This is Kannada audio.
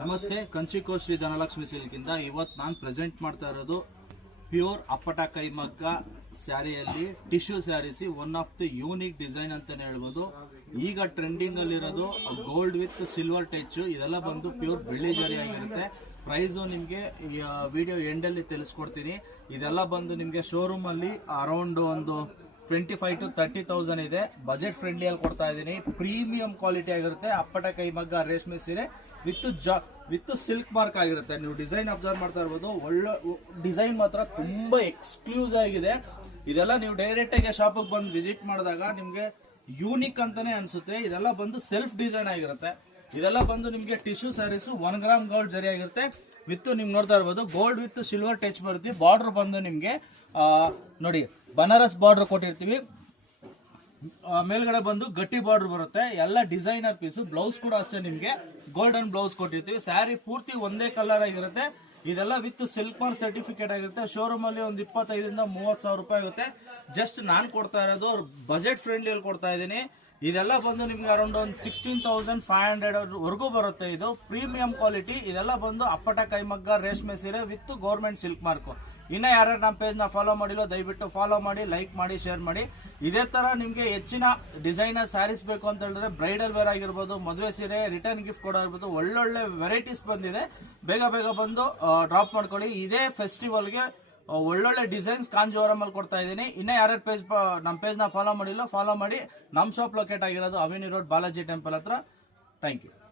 ನಮಸ್ತೆ, ಕಂಚಿಕೋ ಶ್ರೀ ಧನಲಕ್ಷ್ಮಿ ಸಿಲ್ಕಿಂದ ಇವತ್ತು ನಾನು ಪ್ರೆಸೆಂಟ್ ಮಾಡ್ತಾ ಇರೋದು ಪ್ಯೂರ್ ಅಪ್ಪಟ ಕೈಮಗ್ಗ ಸ್ಯಾರಿಯಲ್ಲಿ tissue saris. One of the unique design ಅಂತಾನೆ ಹೇಳ್ಬೋದು. ಈಗ ಟ್ರೆಂಡಿಂಗ್ ಅಲ್ಲಿರೋದು ಗೋಲ್ಡ್ ವಿತ್ ಸಿಲ್ವರ್ ಟಚ್. ಇದೆಲ್ಲ ಬಂದು ಪ್ಯೂರ್ ಬೆಳ್ಳಿ ಜರಿ ಆಗಿರುತ್ತೆ. ಪ್ರೈಸು ನಿಮಗೆ ವಿಡಿಯೋ ಎಂಡಲ್ಲಿ ತಿಳಿಸ್ಕೊಡ್ತೀನಿ. ಇದೆಲ್ಲ ಬಂದು ನಿಮಗೆ ಶೋರೂಮ್ ಅಲ್ಲಿ ಅರೌಂಡ್ ಒಂದು 25,000 to 30,000 ಇದೆ. ಬಜೆಟ್ ಫ್ರೆಂಡ್ಲಿಯಲ್ಲಿ ಕೊಡ್ತಾ ಇದ್ದೀನಿ. ಪ್ರೀಮಿಯಂ ಕ್ವಾಲಿಟಿ ಆಗಿರುತ್ತೆ. ಅಪ್ಪಟ ಕೈಮಗ್ಗ ರೇಷ್ಮೆ ಸೀರೆ ವಿತ್ ಸಿಲ್ಕ್ ಮಾರ್ಕ್ ಆಗಿರುತ್ತೆ. ನೀವು ಡಿಸೈನ್ ಅಬ್ಸರ್ವ್ ಮಾಡ್ತಾ ಇರ್ಬೋದು. ಒಳ್ಳೆ ಡಿಸೈನ್ ಮಾತ್ರ ತುಂಬಾ ಎಕ್ಸ್ಕ್ಲೂಸಿವ್ ಆಗಿದೆ. ಇದೆಲ್ಲ ನೀವು ಡೈರೆಕ್ಟ್ ಆಗಿ ಶಾಪಿಗೆ ಬಂದು ವಿಸಿಟ್ ಮಾಡಿದಾಗ ನಿಮಗೆ ಯೂನಿಕ್ ಅಂತಾನೆ ಅನ್ಸುತ್ತೆ. ಇದೆಲ್ಲ ಬಂದು ಸೆಲ್ಫ್ ಡಿಸೈನ್ ಆಗಿರುತ್ತೆ. ಇದೆಲ್ಲ ಬಂದು ನಿಮಗೆ ಟಿಶ್ಯೂ ಸ್ಯಾರೀಸ್ 1 ಗ್ರಾಮ್ ಗೋಲ್ಡ್ ಜರಿ ಆಗಿರುತ್ತೆ. ವಿತ್ ನಿಮ್ಗೆ ನೋಡ್ತಾ ಇರ್ಬೋದು ಗೋಲ್ಡ್ ವಿತ್ ಸಿಲ್ವರ್ ಟಚ್ ಬರುತ್ತೆ. ಬಾರ್ಡರ್ ಬಂದು ನಿಮಗೆ ನೋಡಿ ಬನಾರಸ್ ಬಾರ್ಡರ್ ಕೊಟ್ಟಿರ್ತೀವಿ. ಮೇಲ್ಗಡೆ ಬಂದು ಗಟ್ಟಿ ಬಾರ್ಡರ್ ಬರುತ್ತೆ. ಎಲ್ಲ ಡಿಸೈನರ್ ಪೀಸು. ಬ್ಲೌಸ್ ಕೂಡ ಅಷ್ಟೇ ನಿಮಗೆ ಗೋಲ್ಡನ್ ಬ್ಲೌಸ್ ಕೊಟ್ಟಿರ್ತೀವಿ. ಸ್ಯಾರಿ ಪೂರ್ತಿ ಒಂದೇ ಕಲರ್ ಆಗಿರುತ್ತೆ. ಇದೆಲ್ಲ ವಿತ್ ಸಿಲ್ಕ್ ಮಾರ್ಕ್ ಸರ್ಟಿಫಿಕೇಟ್ ಆಗಿರುತ್ತೆ. ಶೋರೂಮ್ ಅಲ್ಲಿ ಒಂದು 25,000 to 30,000 ರೂಪಾಯಿ ಆಗುತ್ತೆ. ಜಸ್ಟ್ ನಾನು ಕೊಡ್ತಾ ಇರೋದು ಬಜೆಟ್ ಫ್ರೆಂಡ್ಲಿಯಲ್ಲಿ ಕೊಡ್ತಾ ಇದ್ದೀನಿ. ಇದೆಲ್ಲ ಬಂದು ನಿಮ್ಗೆ ಅರೌಂಡ್ ಒಂದು 16,500 ವರೆಗೂ ಬರುತ್ತೆ. ಇದು ಪ್ರೀಮಿಯಂ ಕ್ವಾಲಿಟಿ. ಇದೆಲ್ಲ ಬಂದು ಅಪ್ಪಟ ಕೈಮಗ್ಗ ರೇಷ್ಮೆ ಸೀರೆ ವಿತ್ ಗೌರ್ಮೆಂಟ್ ಸಿಲ್ಕ್ ಮಾರ್ಕು. ಇನ್ನ ಯಾರು ನಮ್ಮ ಪೇಜ್ನ ಫಾಲೋ ಮಾಡಿಲ್ಲ ದಯವಿಟ್ಟು ಫಾಲೋ ಮಾಡಿ, ಲೈಕ್ ಮಾಡಿ, ಶೇರ್ ಮಾಡಿ. ಇದೇ ತರ ನಿಮಗೆ ಹೆಚ್ಚಿನ ಡಿಸೈನರ್ ಸ್ಯಾರೀಸ್ ಬೇಕು ಅಂತ ಹೇಳಿದ್ರೆ ಬ್ರೈಡಲ್ ವೇರ್ ಆಗಿರ್ಬೋದು, ಮದುವೆ ಸೀರೆ, ರಿಟರ್ನ್ ಗಿಫ್ಟ್ ಕೊಡೋರ್ಬೋದು, ಒಳ್ಳೊಳ್ಳೆ ವೆರೈಟೀಸ್ ಬಂದಿದೆ. ಬೇಗ ಬಂದು ಡ್ರಾಪ್ ಮಾಡ್ಕೊಳ್ಳಿ. ಇದೇ ಫೆಸ್ಟಿವಲ್ಗೆ ಒಳ್ಳೊಳ್ಳೆ ಡಿಸೈನ್ಸ್ ಕಾಂಜೀವರಂ ಅಲ್ಲಿ ಕೊಡ್ತಾ ಇದ್ದೀನಿ. ಇನ್ನೇ ಯಾರ್ಯಾರು ನಮ್ಮ ಪೇಜ್ನ ಫಾಲೋ ಮಾಡಿಲ್ಲ ಫಾಲೋ ಮಾಡಿ. ನಮ್ಮ ಶಾಪ್ ಲೊಕೇಟ್ ಆಗಿರೋದು ಅವಿನಿ ರೋಡ್ ಬಾಲಾಜಿ ಟೆಂಪಲ್ ಹತ್ರ. Thank you.